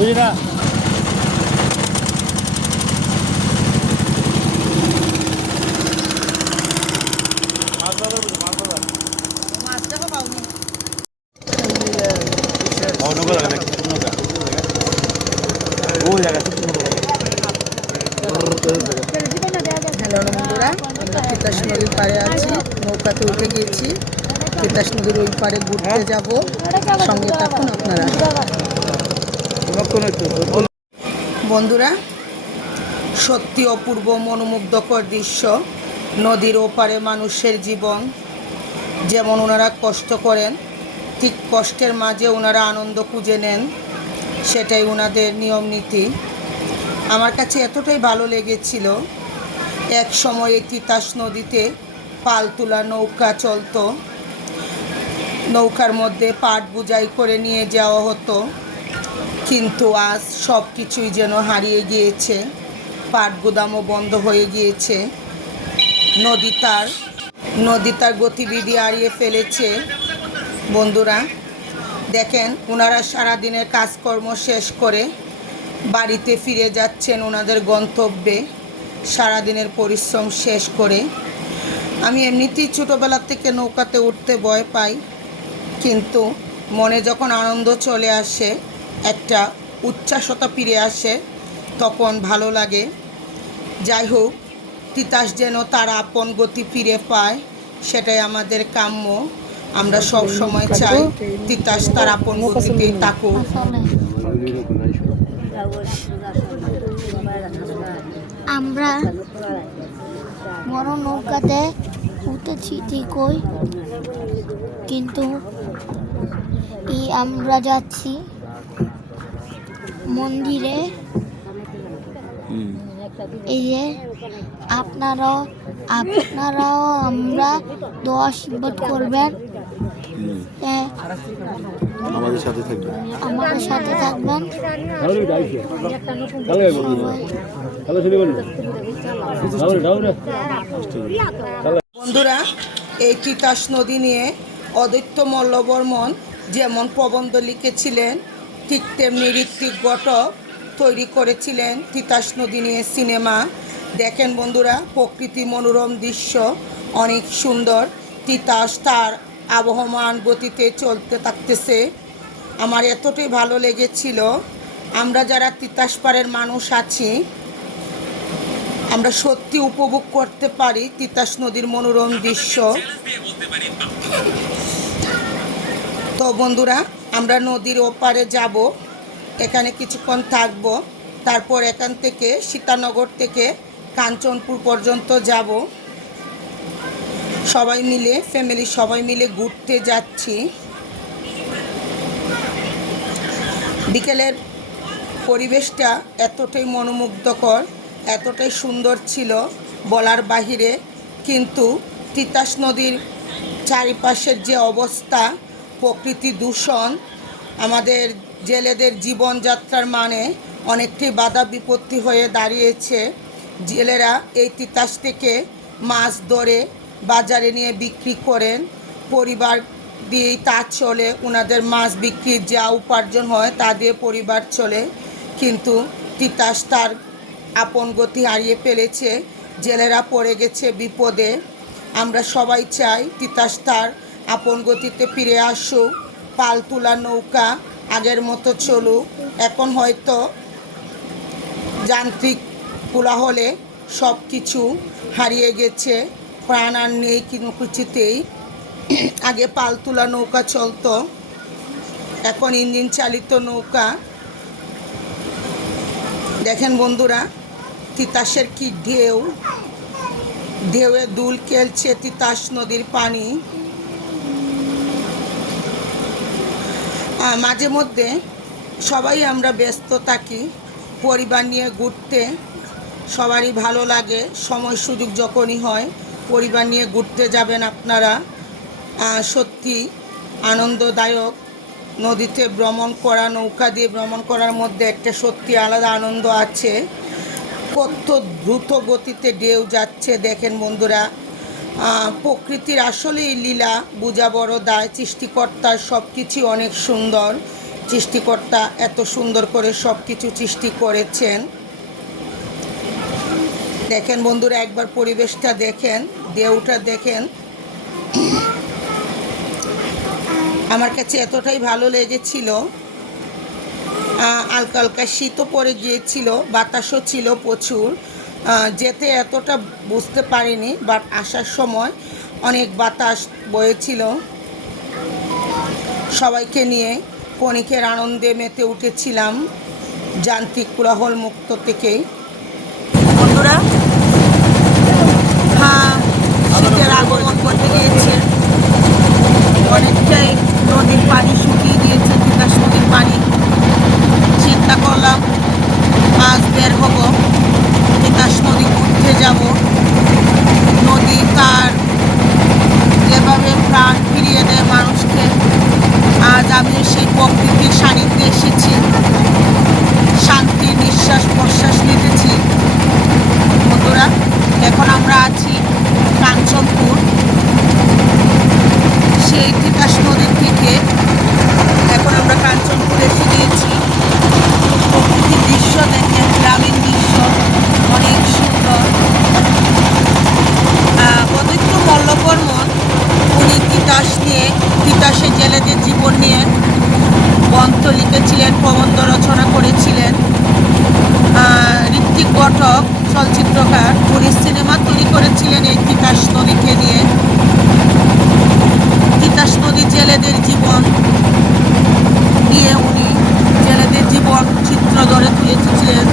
বুঝি না। হ্যালো বন্ধুরা, আমরা তিতাস নদীর পাড়ে আছি, নৌকাতে উঠে গিয়েছি। তিতাস নদীর ওই পাড়ে ঘুরতে যাব, সঙ্গে থাকুন আপনারা। বন্ধুরা, সত্যি অপূর্ব মনোমুগ্ধকর দৃশ্য। নদীর ওপারে মানুষের জীবন, যেমন ওনারা কষ্ট করেন, ঠিক কষ্টের মাঝে ওনারা আনন্দ খুঁজে নেন, সেটাই ওনাদের নিয়ম নীতি। আমার কাছে এতটাই ভালো লেগেছিল। এক সময় এই তিতাস নদীতে পাল তোলা নৌকা চলতো, নৌকার মধ্যে পাট বোঝাই করে নিয়ে যাওয়া হতো, কিন্তু আজ সব কিছুই যেন হারিয়ে গিয়েছে। পাট গুদামও বন্ধ হয়ে গিয়েছে। নদী তার গতিবিধি হারিয়ে ফেলেছে। বন্ধুরা দেখেন, ওনারা সারাদিনের কাজকর্ম শেষ করে বাড়িতে ফিরে যাচ্ছেন ওনাদের গন্তব্যে, সারাদিনের পরিশ্রম শেষ করে। আমি এমনিতেই ছোটোবেলা থেকে নৌকাতে উঠতে ভয় পাই, কিন্তু মনে যখন আনন্দ চলে আসে, একটা উচ্ছ্বাসতা ফিরে আসে, তখন ভালো লাগে। যাই হোক, তিতাস যেন তার আপন গতি ফিরে পায়, সেটাই আমাদের কাম্য। আমরা সব সময় চাই তিতাস তার আপন গতিতেই থাকুক। আমরা বড় নৌকাতে উঠেছি ঠিকই, কিন্তু আমরা যাচ্ছি মন্দিরে। এই যে আপনারাও আমরা দোয়া আশীর্বাদ করবেন, আমাদের সাথে থাকবেন। বন্ধুরা, এই তিতাস নদী নিয়ে অদ্বৈত মল্লবর্মন যেমন প্রবন্ধ লিখেছিলেন, ঠিক তেমনি ঋত্বিক ঘটক তৈরি করেছিলেন তিতাস নদী নিয়ে সিনেমা। দেখেন বন্ধুরা, প্রকৃতি মনোরম দৃশ্য, অনেক সুন্দর। তিতাস তার আবহমান গতিতে চলতে থাকতেছে। আমার এতটাই ভালো লেগেছিল। আমরা যারা তিতাস পাড়ের মানুষ আছি, আমরা সত্যি উপভোগ করতে পারি তিতাস নদীর মনোরম দৃশ্য। তো বন্ধুরা, আমরা নদীর ওপারে যাব, এখানে কিছুক্ষণ থাকব, তারপর এখান থেকে সীতানগর থেকে কাঞ্চনপুর পর্যন্ত যাব। সবাই মিলে, ফ্যামিলি সবাই মিলে ঘুরতে যাচ্ছি। বিকেলের পরিবেশটা এতটাই মনোমুগ্ধকর, এতটাই সুন্দর ছিল, বলার বাহিরে। কিন্তু তিতাস নদীর চারিপাশের যে অবস্থা, প্রকৃতি দূষণ, আমাদের জেলেদের জীবনযাত্রার মানে অনেকটাই বাধা বিপত্তি হয়ে দাঁড়িয়েছে। জেলেরা এই তিতাস থেকে মাছ ধরে বাজারে নিয়ে বিক্রি করেন, পরিবার দিয়েই তা চলে। ওনাদের মাছ বিক্রির যা উপার্জন হয় তা দিয়ে পরিবার চলে, কিন্তু তিতাস তার আপন গতি হারিয়ে ফেলেছে। জেলেরা পড়ে গেছে বিপদে। আমরা সবাই চাই তিতাস তার আপন গতিতে ফিরে আসুক, পাল তোলা নৌকা আগের মতো চলুক। এখন হয়তো যান্ত্রিক কোলাহলে সব কিছু হারিয়ে গেছে, প্রাণ আর নেই কোনো কিছুতেই। আগে পাল তোলা নৌকা চলতো, এখন ইঞ্জিন চালিত নৌকা। দেখেন বন্ধুরা, তিতাসের কি ঢেউ, ঢেউয়ে দুল খেলছে তিতাস নদীর পানি। মাঝে মধ্যে সবাই আমরা ব্যস্ত থাকি, পরিবার নিয়ে ঘুরতে সবারই ভালো লাগে। সময় সুযোগ যখনই হয় পরিবার নিয়ে ঘুরতে যাবেন আপনারা। সত্যি আনন্দদায়ক। নদীতে ভ্রমণ করা, নৌকা দিয়ে ভ্রমণ করার মধ্যে একটা সত্যি আলাদা আনন্দ আছে। কত দ্রুত গতিতে ঢেউ যাচ্ছে দেখেন বন্ধুরা। প্রকৃতির আসলেই লীলা বোঝা বড় দায়। সৃষ্টিকর্তার সব কিছু অনেক সুন্দর, সৃষ্টিকর্তা এত সুন্দর করে সব কিছু সৃষ্টি করেছেন। দেখেন বন্ধুরা, একবার পরিবেশটা দেখেন, ঢেউটা দেখেন। আমার কাছে এতটাই ভালো লেগেছিল। হালকা হালকা শীতও পড়ে গিয়েছিল, বাতাসও ছিল প্রচুর। যেতে এতটা বুঝতে পারিনি, বাট আসার সময় অনেক বাতাস বয়েছিল। সবাইকে নিয়ে ক্ষণিকের আনন্দে মেতে উঠেছিলাম যান্ত্রিক কোলাহল মুক্ত থেকেই। বন্ধুরা, শীতের আগমন করতে গিয়েছে, অনেকটাই নদীর পানি শুকিয়ে গিয়েছে, তিতাস নদীর পানি। চিন্তা করলাম আজ বের হব, তিতাস নদী ঘুরতে যাব। নদী তার যেভাবে প্রাণ ফিরিয়ে দেয় মানুষকে, আজ আমি সেই প্রকৃতির সান্নিধ্যে এসেছি, শান্তির নিঃশ্বাস প্রশ্বাস নিতেছি। বন্ধুরা, এখন আমরা আছি কাঞ্চনপুর। সেই তিতাস নদীর থেকে এখন আমরা কাঞ্চনপুরে এসে গিয়েছি। প্রকৃতির দৃশ্য দেখেন, গ্রামীণ দৃশ্য অনেক সুন্দর। অদ্বৈত মল্লবর্মণ উনি তিতাসে জেলেদের জীবন নিয়ে গ্রন্থ লিখেছিলেন, প্রবন্ধ রচনা করেছিলেন। ঋত্বিক ঘটক চলচ্চিত্রকার, উনি সিনেমা তৈরি করেছিলেন এই তিতাস নদীকে নিয়ে। তিতাস নদী জেলেদের জীবন নিয়ে উনি জেলেদের জীবন চিত্র গড়ে তুলেছিলেন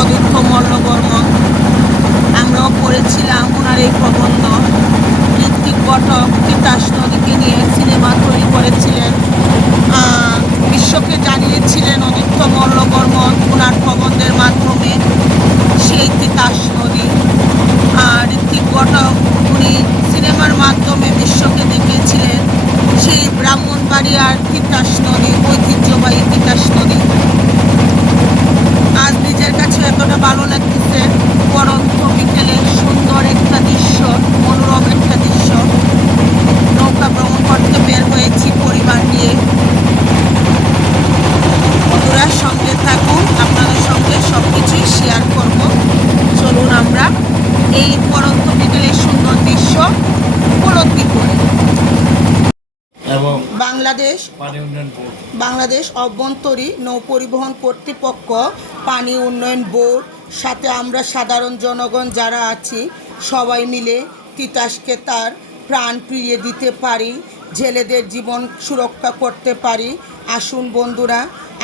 অদ্বৈত মল্লবর্মণ। আমরাও পড়েছিলাম ওনার এই প্রবন্ধ। ঋত্বিক ঘটক তিতাস নদীকে নিয়ে সিনেমা তৈরি করেছিলেন, বিশ্বকে জানিয়েছিলেন অদ্বৈত মল্লবর্মণ ওনার প্রবন্ধের মাধ্যমে সেই তিতাস নদী। ঋত্বিক ঘটক উনি সিনেমার মাধ্যমে বিশ্বকে দেখিয়েছিলেন সেই ব্রাহ্মণবাড়িয়ার তিতাস নদী, ঐতিহ্যবাহী তিতাস নদী। আজ নিজের কাছে এতটা ভালো লাগতেছে, পরন্ত বিকেলে সুন্দর একটা দৃশ্য, মনোরম একটা দৃশ্য। নৌকা ভ্রমণ করতে বের হয়েছি পরিবার নিয়ে। বন্ধুরা, সঙ্গে থাকুন, আপনাদের সঙ্গে সব কিছুই শেয়ার করব। চলুন আমরা এই পরন্ত বিকেলের সুন্দর দৃশ্য উপলব্ধি করি। বাংলাদেশ অভ্যন্তরীণ নৌ পরিবহন কর্তৃপক্ষ, পানি উন্নয়ন বোর্ড, সাথে আমরা সাধারণ জনগণ যারা আছি সবাই মিলে তিতাসকে তার প্রাণ ফিরিয়ে দিতে পারি, জেলেদের জীবন সুরক্ষা করতে পারি। আসুন বন্ধুরা,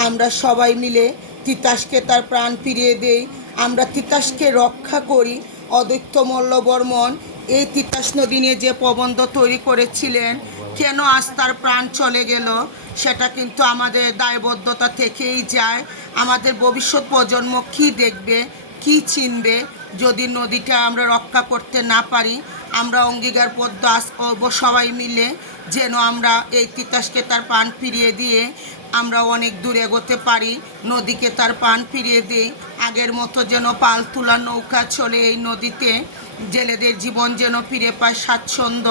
আমরা সবাই মিলে তিতাসকে তার প্রাণ ফিরিয়ে দেই, আমরা তিতাসকে রক্ষা করি। অদ্বৈত মল্লবর্মণ এই তিতাস নদী নিয়ে যে প্রবন্ধ তৈরি করেছিলেন, কেন আজ তার প্রাণ চলে গেল, সেটা কিন্তু আমাদের দায়বদ্ধতা থেকেই যায়। আমাদের ভবিষ্যৎ প্রজন্ম কী দেখবে, কী চিনবে যদি নদীটা আমরা রক্ষা করতে না পারি। আমরা অঙ্গীকারবদ্ধ করব সবাই মিলে, যেন আমরা এই তিতাসকে তার প্রাণ ফিরিয়ে দিয়ে আমরা অনেক দূর এগোতে পারি, নদীকে তার প্রাণ ফিরিয়ে দিই। আগের মতো যেন পাল তোলা নৌকা চলে এই নদীতে, জেলেদের জীবন যেন ফিরে পায় স্বাচ্ছন্দ্য,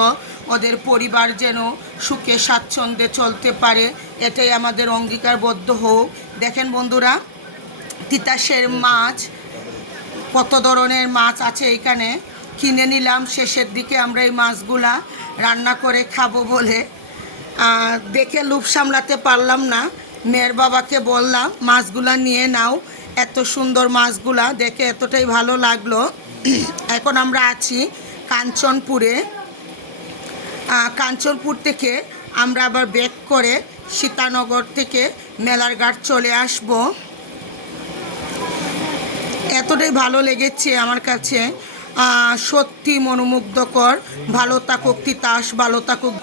ওদের পরিবার যেন সুখে স্বাচ্ছন্দ্যে চলতে পারে, এটাই আমাদের অঙ্গীকারবদ্ধ হোক। দেখেন বন্ধুরা, তিতাসের মাছ, কত ধরনের মাছ আছে এখানে। কিনে নিলাম শেষের দিকে আমরা এই মাছগুলা রান্না করে খাবো বলে। দেখে লোভ সামলাতে পারলাম না, মেয়ের বাবাকে বললাম মাছগুলা নিয়ে নাও। এত সুন্দর মাছগুলা দেখে এতটাই ভালো লাগলো। এখন আমরা আছি কাঞ্চনপুরে। কাঞ্চনপুর থেকে আমরা আবার ব্যাক করে সীতানগর থেকে মেলার ঘাট চলে আসব। এতটাই ভালো লেগেছে আমার কাছে, সত্যি মনোমুগ্ধকর। ভালো থাকুক তিতাস, ভালো থাকুক।